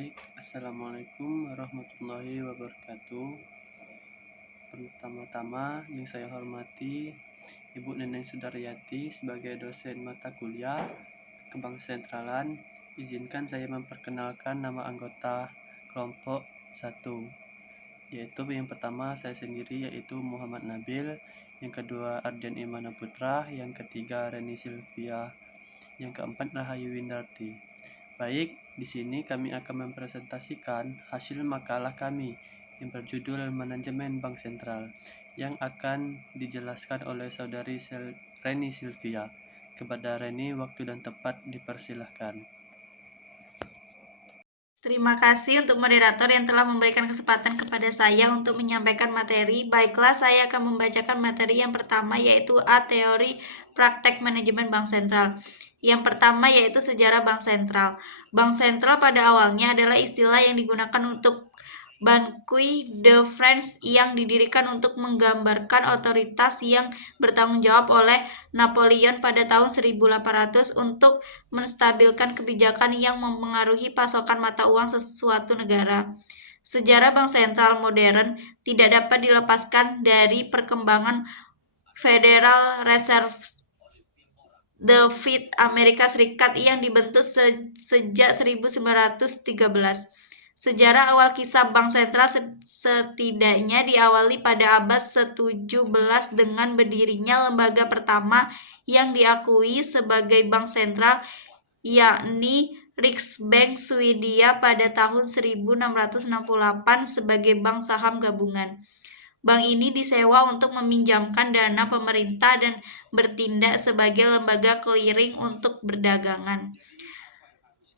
Baik, Assalamualaikum warahmatullahi wabarakatuh. Pertama-tama yang saya hormati Ibu Neneng Sudaryati sebagai dosen mata kuliah Kebangsentralan. Izinkan saya memperkenalkan nama anggota kelompok 1, yaitu yang pertama saya sendiri yaitu Muhammad Nabil, yang kedua Arden Imana Putra, yang ketiga Reni Silvia, yang keempat Rahayu Windarti. Baik, di sini kami akan mempresentasikan hasil makalah kami yang berjudul Manajemen Bank Sentral yang akan dijelaskan oleh Saudari Reni Silvia. Kepada Reni, waktu dan tempat dipersilahkan. Terima kasih untuk moderator yang telah memberikan kesempatan kepada saya untuk menyampaikan materi. Baiklah, saya akan membacakan materi yang pertama, yaitu A. Teori Praktek Manajemen Bank Sentral. Yang pertama yaitu sejarah Bank Sentral. Bank Sentral pada awalnya adalah istilah yang digunakan untuk Banque de France yang didirikan untuk menggambarkan otoritas yang bertanggung jawab oleh Napoleon pada tahun 1800 untuk menstabilkan kebijakan yang mempengaruhi pasokan mata uang sesuatu negara. Sejarah bank sentral modern tidak dapat dilepaskan dari perkembangan Federal Reserve The Fed Amerika Serikat yang dibentuk sejak 1913. Sejarah awal kisah bank sentral setidaknya diawali pada abad ke-17 dengan berdirinya lembaga pertama yang diakui sebagai bank sentral, yakni Riksbank Swedia pada tahun 1668 sebagai bank saham gabungan. Bank ini disewa untuk meminjamkan dana pemerintah dan bertindak sebagai lembaga clearing untuk perdagangan.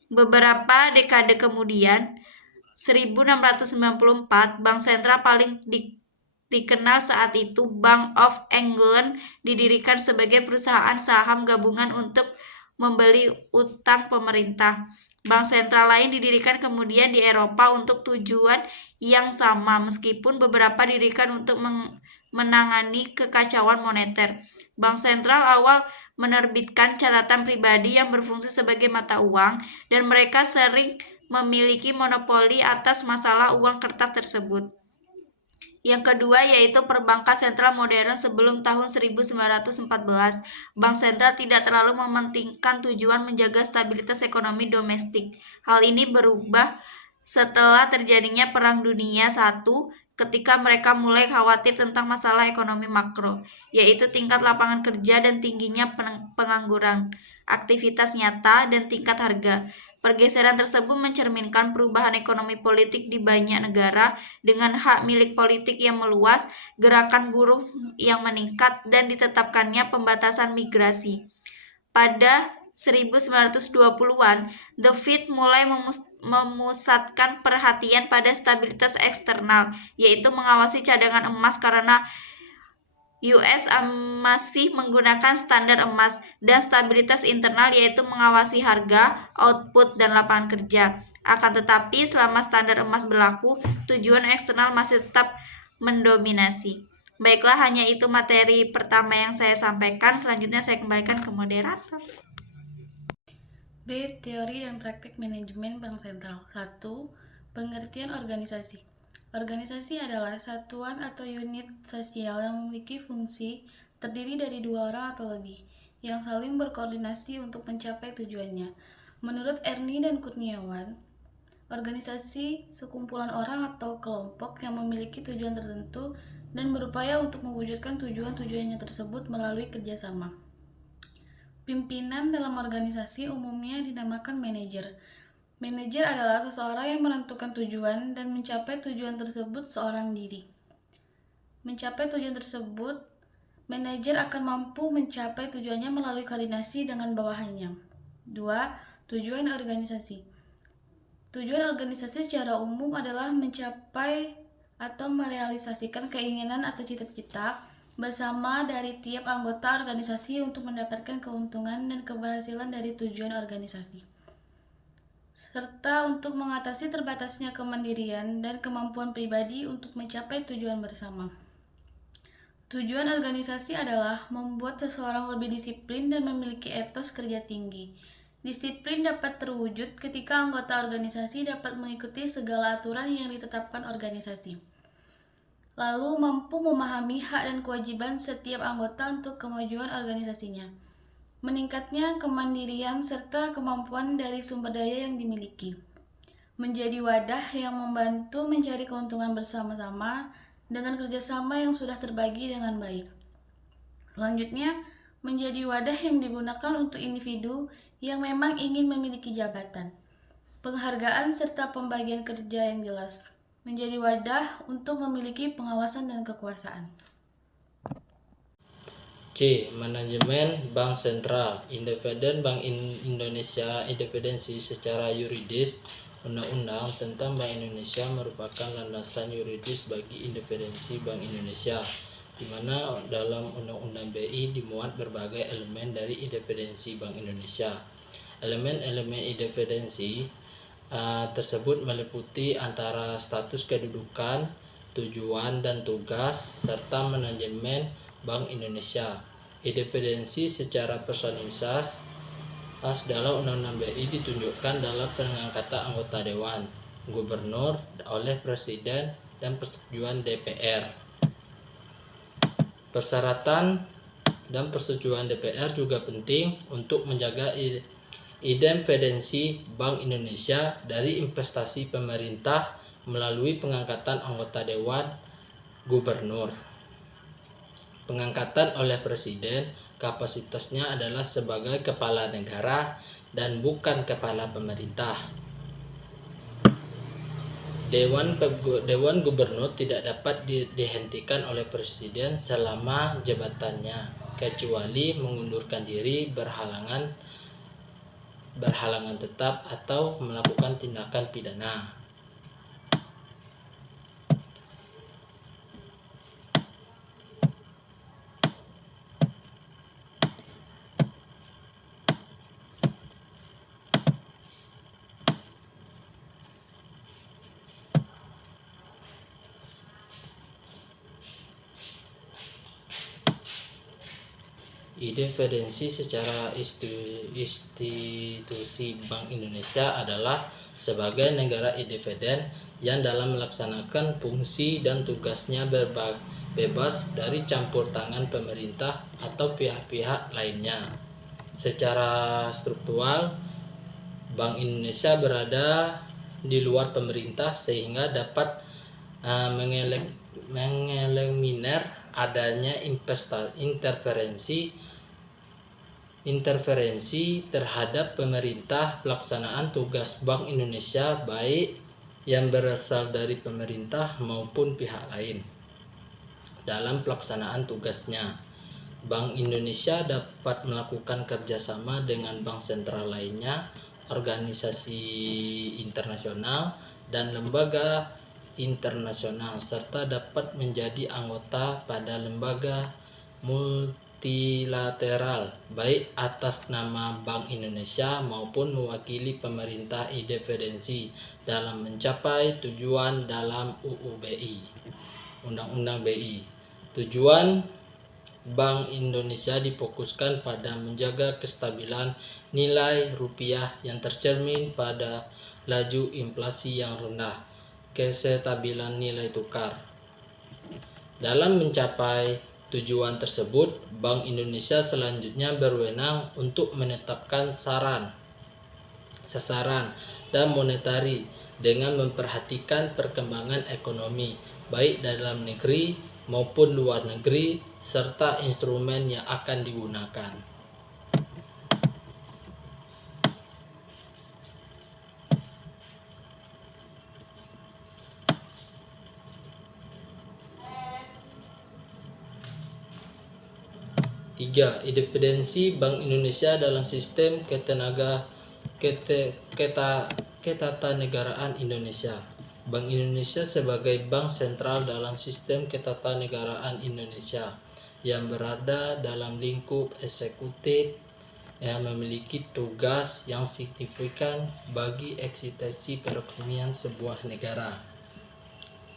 Beberapa dekade kemudian, 1694, bank sentral paling dikenal saat itu, Bank of England, didirikan sebagai perusahaan saham gabungan untuk membeli utang pemerintah. Bank sentral lain didirikan kemudian di Eropa untuk tujuan yang sama, meskipun beberapa didirikan untuk menangani kekacauan moneter. Bank sentral awal menerbitkan catatan pribadi yang berfungsi sebagai mata uang, dan mereka sering memiliki monopoli atas masalah uang kertas tersebut. Yang kedua yaitu perbankan sentral modern sebelum tahun 1914. Bank sentral tidak terlalu mementingkan tujuan menjaga stabilitas ekonomi domestik. Hal ini berubah setelah terjadinya Perang Dunia I, ketika mereka mulai khawatir tentang masalah ekonomi makro, yaitu tingkat lapangan kerja dan tingginya pengangguran, aktivitas nyata, dan tingkat harga. Pergeseran tersebut mencerminkan perubahan ekonomi politik di banyak negara dengan hak milik politik yang meluas, gerakan buruh yang meningkat, dan ditetapkannya pembatasan migrasi. Pada 1920-an, The Fed mulai memusatkan perhatian pada stabilitas eksternal, yaitu mengawasi cadangan emas karena US masih menggunakan standar emas, dan stabilitas internal yaitu mengawasi harga, output, dan lapangan kerja. Akan tetapi selama standar emas berlaku, tujuan eksternal masih tetap mendominasi. Baiklah, hanya itu materi pertama yang saya sampaikan. Selanjutnya saya kembalikan ke moderator. B. Teori dan praktik manajemen bank sentral. 1. Pengertian organisasi. Organisasi adalah satuan atau unit sosial yang memiliki fungsi terdiri dari dua orang atau lebih, yang saling berkoordinasi untuk mencapai tujuannya. Menurut Ernie dan Kurniawan, organisasi sekumpulan orang atau kelompok yang memiliki tujuan tertentu dan berupaya untuk mewujudkan tujuan-tujuannya tersebut melalui kerjasama. Pimpinan dalam organisasi umumnya dinamakan manajer. Manajer adalah seseorang yang menentukan tujuan dan mencapai tujuan tersebut seorang diri. Mencapai tujuan tersebut, manajer akan mampu mencapai tujuannya melalui koordinasi dengan bawahannya. 2. Tujuan organisasi. Tujuan organisasi secara umum adalah mencapai atau merealisasikan keinginan atau cita-cita bersama dari tiap anggota organisasi untuk mendapatkan keuntungan dan keberhasilan dari tujuan organisasi, serta untuk mengatasi terbatasnya kemandirian dan kemampuan pribadi untuk mencapai tujuan bersama. Tujuan organisasi adalah membuat seseorang lebih disiplin dan memiliki etos kerja tinggi. Disiplin dapat terwujud ketika anggota organisasi dapat mengikuti segala aturan yang ditetapkan organisasi, lalu mampu memahami hak dan kewajiban setiap anggota untuk kemajuan organisasinya. Meningkatnya kemandirian serta kemampuan dari sumber daya yang dimiliki. Menjadi wadah yang membantu mencari keuntungan bersama-sama dengan kerjasama yang sudah terbagi dengan baik. Selanjutnya, menjadi wadah yang digunakan untuk individu yang memang ingin memiliki jabatan, penghargaan serta pembagian kerja yang jelas. Menjadi wadah untuk memiliki pengawasan dan kekuasaan. C. Manajemen Bank Sentral. Independen Bank Indonesia. Independensi secara yuridis. Undang-Undang tentang Bank Indonesia merupakan landasan yuridis bagi independensi Bank Indonesia, di mana dalam Undang-Undang BI dimuat berbagai elemen dari independensi Bank Indonesia. Elemen-elemen independensi tersebut meliputi antara status kedudukan, tujuan dan tugas, serta manajemen Bank Indonesia. Independensi secara personifitas dalam Undang-Undang BI ditunjukkan dalam pengangkatan anggota Dewan, Gubernur oleh Presiden dan persetujuan DPR. Persyaratan dan persetujuan DPR juga penting untuk menjaga independensi Bank Indonesia dari investasi pemerintah melalui pengangkatan anggota Dewan Gubernur. Pengangkatan oleh Presiden kapasitasnya adalah sebagai kepala negara dan bukan kepala pemerintah. Dewan Gubernur tidak dapat dihentikan oleh Presiden selama jabatannya, kecuali mengundurkan diri berhalangan tetap atau melakukan tindakan pidana. Independensi secara institusi Bank Indonesia adalah sebagai negara independen yang dalam melaksanakan fungsi dan tugasnya bebas dari campur tangan pemerintah atau pihak-pihak lainnya. Secara struktural, Bank Indonesia berada di luar pemerintah sehingga dapat mengeliminir adanya interferensi terhadap pemerintah pelaksanaan tugas Bank Indonesia baik yang berasal dari pemerintah maupun pihak lain. Dalam pelaksanaan tugasnya, Bank Indonesia dapat melakukan kerjasama dengan bank sentral lainnya, organisasi internasional, dan lembaga internasional, serta dapat menjadi anggota pada lembaga multilateral baik atas nama Bank Indonesia maupun mewakili pemerintah independensi dalam mencapai tujuan dalam UU BI, Undang-Undang BI. Tujuan Bank Indonesia difokuskan pada menjaga kestabilan nilai rupiah yang tercermin pada laju inflasi yang rendah, kestabilan nilai tukar. Dalam mencapai tujuan tersebut, Bank Indonesia selanjutnya berwenang untuk menetapkan sasaran dan monetari dengan memperhatikan perkembangan ekonomi baik dalam negeri maupun luar negeri serta instrumen yang akan digunakan. Tiga, independensi Bank Indonesia dalam sistem ketatanegaraan Indonesia. Bank Indonesia sebagai bank sentral dalam sistem ketatanegaraan Indonesia yang berada dalam lingkup eksekutif yang memiliki tugas yang signifikan bagi eksistensi perekonomian sebuah negara,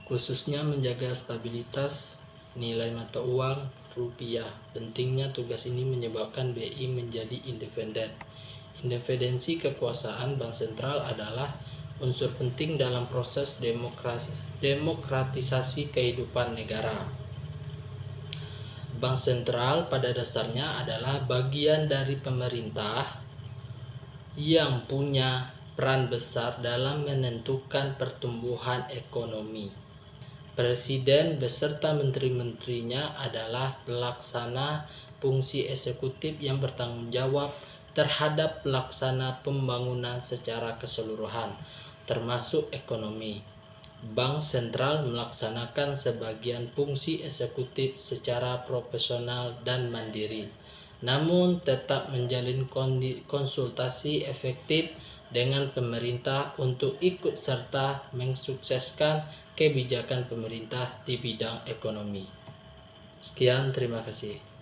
khususnya menjaga stabilitas nilai mata uang rupiah. Pentingnya tugas ini menyebabkan BI menjadi independen. Independensi kekuasaan bank sentral adalah unsur penting dalam proses demokratisasi kehidupan negara. Bank sentral pada dasarnya adalah bagian dari pemerintah yang punya peran besar dalam menentukan pertumbuhan ekonomi. Presiden beserta menteri-menterinya adalah pelaksana fungsi eksekutif yang bertanggung jawab terhadap pelaksana pembangunan secara keseluruhan, termasuk ekonomi. Bank sentral melaksanakan sebagian fungsi eksekutif secara profesional dan mandiri, namun tetap menjalin konsultasi efektif dengan pemerintah untuk ikut serta mensukseskan kebijakan pemerintah di bidang ekonomi. Sekian, terima kasih.